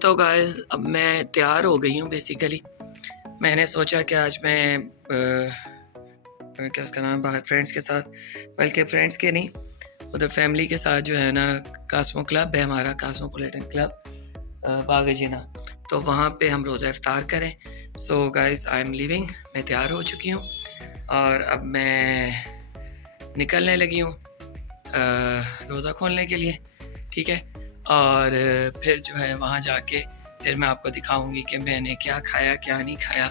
تو گائز اب میں تیار ہو گئی ہوں بیسیکلی. میں نے سوچا کہ آج میں کیا اس کا نام باہر فرینڈس کے ساتھ، بلکہ فرینڈس کے نہیں، ادھر فیملی کے ساتھ جو ہے نا کاسمو کلب ہے ہمارا، کاسموپولیٹن کلب باغ جینا، تو وہاں پہ ہم روزہ افطار کریں. So guys I am leaving, میں تیار ہو چکی ہوں اور اب میں نکلنے لگی ہوں روزہ کھولنے کے لیے. ٹھیک ہے، اور پھر جو ہے وہاں جا کے پھر میں آپ کو دکھاؤں گی کہ میں نے کیا کھایا کیا نہیں کھایا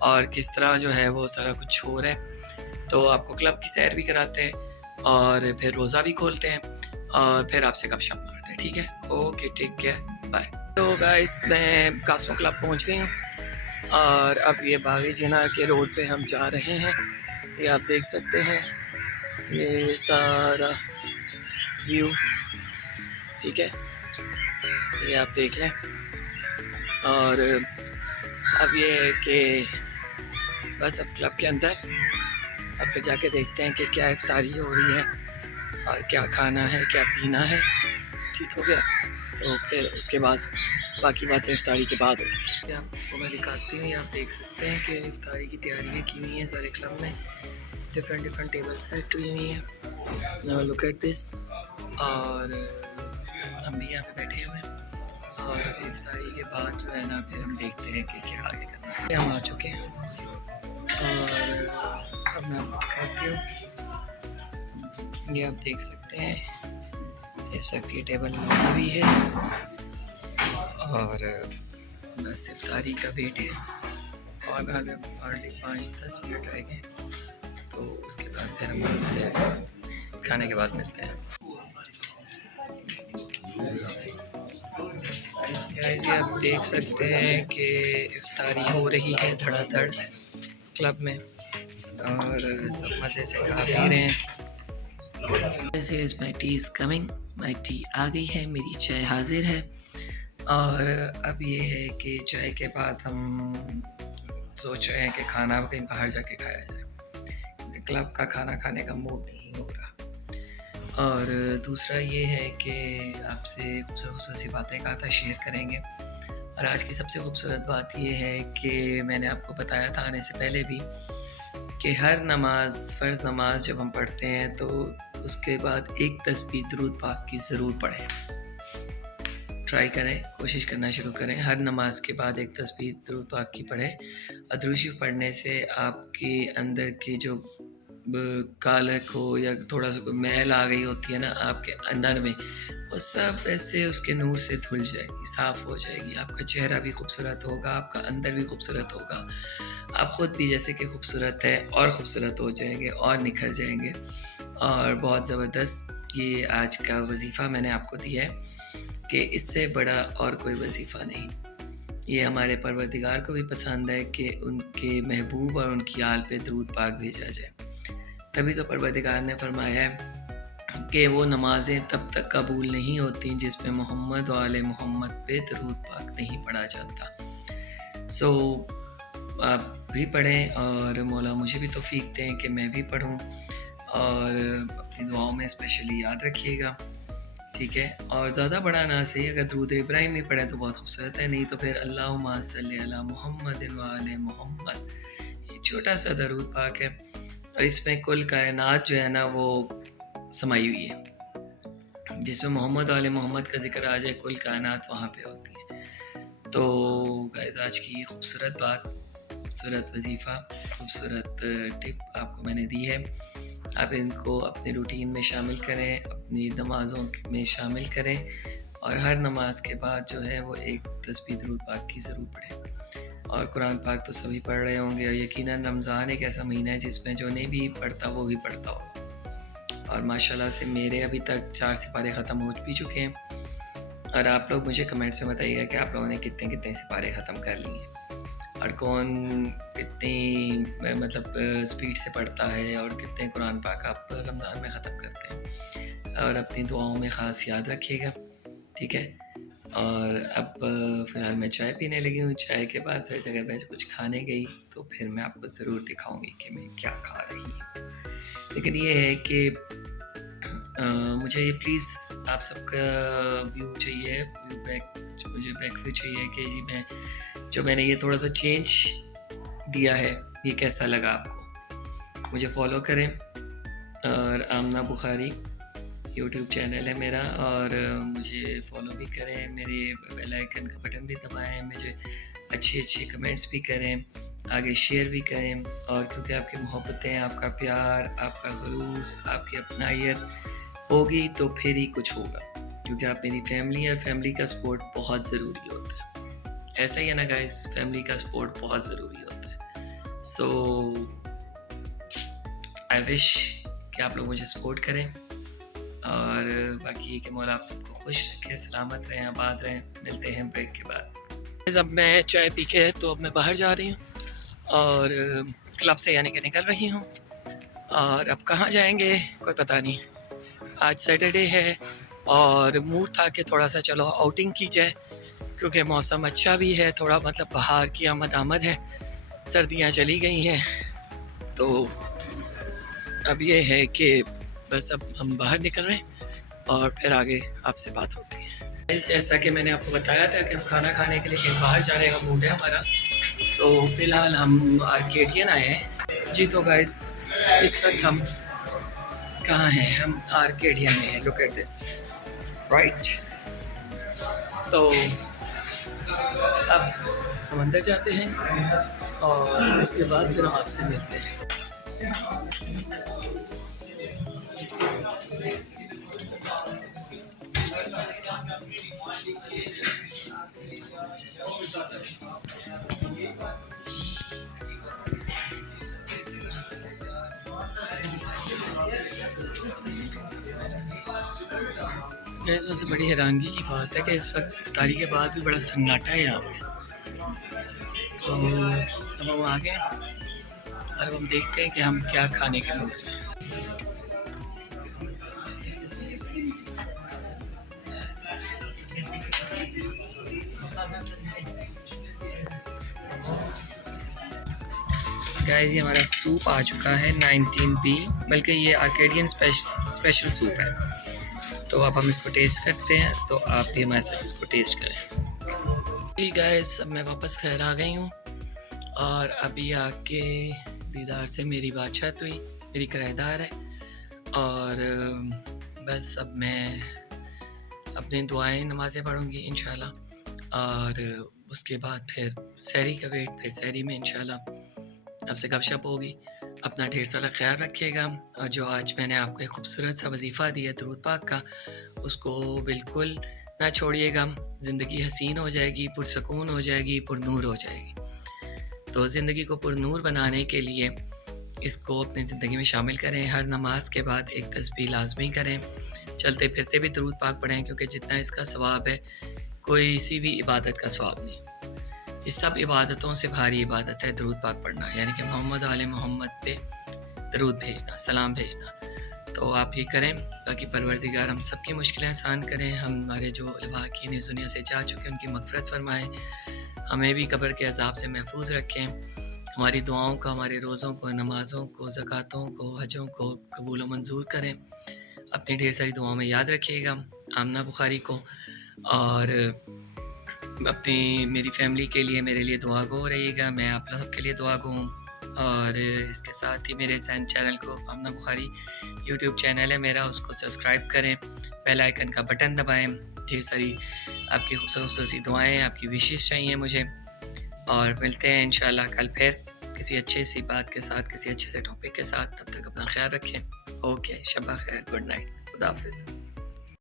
اور کس طرح جو ہے وہ سارا کچھ ہو رہا ہے. تو آپ کو کلب کی سیر بھی کراتے ہیں اور پھر روزہ بھی کھولتے ہیں اور پھر آپ سے گپ شپ مارتے ہیں. ٹھیک ہے، اوکے، ٹیک کیئر، بائے. تو گائز میں کاسمو کلب پہنچ گئی ہوں اور اب یہ باغ جینا کے روڈ پہ ہم جا رہے ہیں. یہ آپ دیکھ سکتے ہیں یہ سارا ویو. ٹھیک ہے، یہ آپ دیکھ لیں. اور اب یہ ہے کہ بس اب کلب کے اندر اب پھر جا کے دیکھتے ہیں کہ کیا افطاری ہو رہی ہے اور کیا کھانا ہے کیا پینا ہے. ٹھیک ہو گیا، تو پھر اس کے بعد باقی باتیں افطاری کے بعد ہوگی. آپ کو میں دکھاتی ہوں، آپ دیکھ سکتے ہیں کہ افطاری کی تیاریاں کی ہوئی ہیں سارے کلب میں. ڈفرینٹ ٹیبل سیٹ ہوئی ہوئی ہیں. Now look at this. اور ہم بھی یہاں پہ بیٹھے ہوئے ہیں اور ابھی افطاری کے بعد جو ہے نا پھر ہم دیکھتے ہیں کہ کیا آگے کرنا ہے. ہم آ چکے ہیں اور اب میں آپ کو دکھاتی ہوں. یہ آپ دیکھ سکتے ہیں اس وقت یہ ٹیبل لگی ہوئی ہے اور بس افطاری کا ویٹ ہے. اور ہارڈلی 5-10 منٹ رہ گئے، تو اس کے بعد پھر ہم آپ سے کھانے کے بعد ملتے ہیں. گائز آپ دیکھ سکتے ہیں کہ افطاری ہو رہی ہے دھڑا دھڑ کلب میں اور سب مزے سے کھا پی رہے ہیں. My tea is coming, my tea آ گئی ہے، میری چائے حاضر ہے. اور اب یہ ہے کہ چائے کے بعد ہم سوچ رہے ہیں کہ کھانا کہیں باہر جا کے کھایا جائے، کیونکہ کلب کا کھانا کھانے کا موڈ نہیں ہو رہا. اور دوسرا یہ ہے کہ آپ سے خوبصورت سی باتیں کہا شیئر کریں گے. اور آج کی سب سے خوبصورت بات یہ ہے کہ میں نے آپ کو بتایا تھا آنے سے پہلے بھی کہ ہر نماز، فرض نماز جب ہم پڑھتے ہیں تو اس کے بعد ایک تسبیح درود پاک کی ضرور پڑھیں. ٹرائی کریں، کوشش کرنا شروع کریں، ہر نماز کے بعد ایک تسبیح درود پاک کی پڑھیں. اور درود شریف پڑھنے سے آپ کے اندر کی جو کالک ہو یا تھوڑا سا کوئی میل آ گئی ہوتی ہے نا آپ کے اندر میں، وہ سب ایسے اس کے نور سے دھل جائے گی، صاف ہو جائے گی. آپ کا چہرہ بھی خوبصورت ہوگا، آپ کا اندر بھی خوبصورت ہوگا، آپ خود بھی جیسے کہ خوبصورت ہے اور خوبصورت ہو جائیں گے اور نکھر جائیں گے. اور بہت زبردست یہ آج کا وظیفہ میں نے آپ کو دیا ہے کہ اس سے بڑا اور کوئی وظیفہ نہیں. یہ ہمارے پروردگار کو بھی پسند ہے کہ ان کے محبوب اور ان کی آل پہ درود پاک بھیجا جائے. تبھی تو پروردگار نے فرمایا ہے کہ وہ نمازیں تب تک قبول نہیں ہوتی جس میں محمد و آل محمد پہ درود پاک نہیں پڑھا جاتا. سو آپ بھی پڑھیں اور مولا مجھے بھی توفیق دیں کہ میں بھی پڑھوں، اور اپنی دعاؤں میں اسپیشلی یاد رکھیے گا. ٹھیک ہے، اور زیادہ بڑا نہ صحیح، اگر درود ابراہیم بھی پڑھیں تو بہت خوبصورت ہے، نہیں تو پھر اللہم صلی علی محمد و آل محمد. یہ چھوٹا سا درود پاک ہے اور اس میں کل کائنات جو ہے نا وہ سمائی ہوئی ہے. جس میں محمد و آل محمد کا ذکر آ جائے کل کائنات وہاں پہ ہوتی ہے. تو گائز آج کی یہ خوبصورت بات، خوبصورت وظیفہ، خوبصورت ٹپ آپ کو میں نے دی ہے. آپ ان کو اپنے روٹین میں شامل کریں، اپنی نمازوں میں شامل کریں، اور ہر نماز کے بعد جو ہے وہ ایک تسبیح درود پاک کی ضرور پڑھیں. اور قرآن پاک تو سبھی پڑھ رہے ہوں گے، اور یقیناً رمضان ایک ایسا مہینہ ہے جس میں جو نہیں بھی پڑھتا وہ بھی پڑھتا ہوگا. اور ماشاءاللہ سے میرے ابھی تک 4 سپارے ختم ہو بھی چکے ہیں. اور آپ لوگ مجھے کمنٹس میں بتائیے گا کہ آپ لوگوں نے کتنے سپارے ختم کر لیے ہیں اور کون کتنی مطلب سپیڈ سے پڑھتا ہے اور کتنے قرآن پاک آپ رمضان میں ختم کرتے ہیں. اور اپنی دعاؤں میں خاص یاد رکھیے گا. ٹھیک ہے، اور اب فی الحال میں چائے پینے لگی ہوں. چائے کے بعد ویسے اگر میں کچھ کھانے گئی تو پھر میں آپ کو ضرور دکھاؤں گی کہ میں کیا کھا رہی ہوں. لیکن یہ ہے کہ مجھے یہ پلیز آپ سب کا ویو چاہیے، مجھے بیک ویو چاہیے کہ جی میں نے یہ تھوڑا سا چینج دیا ہے، یہ کیسا لگا آپ کو. مجھے فالو کریں، اور آمنہ بخاری یوٹیوب چینل ہے میرا، اور مجھے فالو بھی کریں، میرے بیل آئیکن کا بٹن بھی دبائیں، مجھے اچھی کمنٹس بھی کریں، آگے شیئر بھی کریں. اور کیونکہ آپ کی محبتیں، آپ کا پیار، آپ کا خلوص، آپ کی اپنائیت ہوگی تو پھر ہی کچھ ہوگا، کیونکہ آپ میری فیملی ہے. فیملی کا سپورٹ بہت ضروری ہوتا ہے، ایسا ہی ہے نا گائز، فیملی کا سپورٹ بہت ضروری ہوتا ہے. سو آئی وش کہ آپ لوگ مجھے سپورٹ کریں، اور باقی یہ کہ مولا آپ سب کو خوش رکھے، سلامت رہیں، آباد رہیں. ملتے ہیں بریک کے بعد. اب میں چائے پی کے تو اب میں باہر جا رہی ہوں، اور کلب سے یعنی کہ نکل رہی ہوں. اور اب کہاں جائیں گے کوئی پتہ نہیں. آج سیٹرڈے ہے اور موڈ تھا کہ تھوڑا سا چلو آؤٹنگ کی جائے، کیونکہ موسم اچھا بھی ہے، تھوڑا مطلب بہار کی آمد ہے، سردیاں چلی گئی ہیں. تو اب یہ ہے کہ بس اب ہم باہر نکل رہے ہیں اور پھر آگے آپ سے بات ہوتی ہے. جیسا کہ میں نے آپ کو بتایا تھا کہ کھانا کھانے کے لیے کہیں باہر جانے کا موڈ ہے ہمارا، تو فی الحال ہم آرکیڈین آئے ہیں جی. تو گائز اس وقت ہم کہاں ہیں؟ ہم آرکیڈین میں ہیں. Look at this right. تو اب ہم اندر جاتے ہیں اور اس کے بعد پھر ہم آپ سے ملتے ہیں. سب سے بڑی حیرانگی کی بات ہے کہ اس وقت افطاری کے بعد بھی بڑا سناٹا ہے یہاں پہ. تو اب ہم آ گئے اور اب ہم دیکھتے ہیں کہ ہم کیا کھانے کے موڈ میں. گائز یہ ہمارا سوپ آ چکا ہے 19B، بلکہ یہ آرکیڈین اسپیشل سوپ ہے. تو اب ہم اس کو ٹیسٹ کرتے ہیں، تو آپ بھی ہمارے ساتھ اس کو ٹیسٹ کریں. جی گائز اب میں واپس گھر آ گئی ہوں، اور ابھی آ کے دیدار سے میری بات چیت ہوئی، میری کرایہ دار ہے. اور بس اب میں اپنے دعائیں نمازیں پڑھوں گی انشاءاللہ، اور اس کے بعد پھر سحری کا ویٹ، پھر سحری میں انشاءاللہ اب سے گپ شپ ہوگی. اپنا ڈھیر سارا خیال رکھیے گا، اور جو آج میں نے آپ کو ایک خوبصورت سا وظیفہ دیا درود پاک کا، اس کو بالکل نہ چھوڑیے گا. زندگی حسین ہو جائے گی، پرسکون ہو جائے گی، پر نور ہو جائے گی. تو زندگی کو پر نور بنانے کے لیے اس کو اپنی زندگی میں شامل کریں. ہر نماز کے بعد ایک تسبیح لازمی کریں، چلتے پھرتے بھی درود پاک پڑھیں، کیونکہ جتنا اس کا ثواب ہے کوئی سی بھی عبادت کا ثواب نہیں. اس سب عبادتوں سے بھاری عبادت ہے درود پاک پڑھنا، یعنی کہ محمد آل محمد پہ درود بھیجنا، سلام بھیجنا. تو آپ یہ کریں. باقی پروردگار ہم سب کی مشکلیں آسان کریں. ہمارے جو لواحقین اس دنیا سے جا چکے ان کی مغفرت فرمائیں، ہمیں بھی قبر کے عذاب سے محفوظ رکھیں. ہماری دعاؤں کو، ہمارے روزوں کو، نمازوں کو، زکوٰۃوں کو، حجوں کو قبول و منظور کریں. اپنی ڈھیر ساری دعاؤں میں یاد رکھیے گا آمنہ بخاری کو، اور میری فیملی کے لیے میرے لیے دعا گو رہیے گا. میں آپ سب کے لیے دعا گو ہوں. اور اس کے ساتھ ہی میرے چینل کو، آمنہ بخاری یوٹیوب چینل ہے میرا، اس کو سبسکرائب کریں، بیل آئیکن کا بٹن دبائیں. ڈھیر ساری آپ کی خوبصورت دعائیں، آپ کی وشز چاہیے مجھے. اور ملتے ہیں انشاءاللہ کل پھر کسی اچھے سی بات کے ساتھ، کسی اچھے سے ٹاپک کے ساتھ. تب تک اپنا خیال رکھیں. اوکے، شب خیر، گڈ نائٹ، خدا حافظ.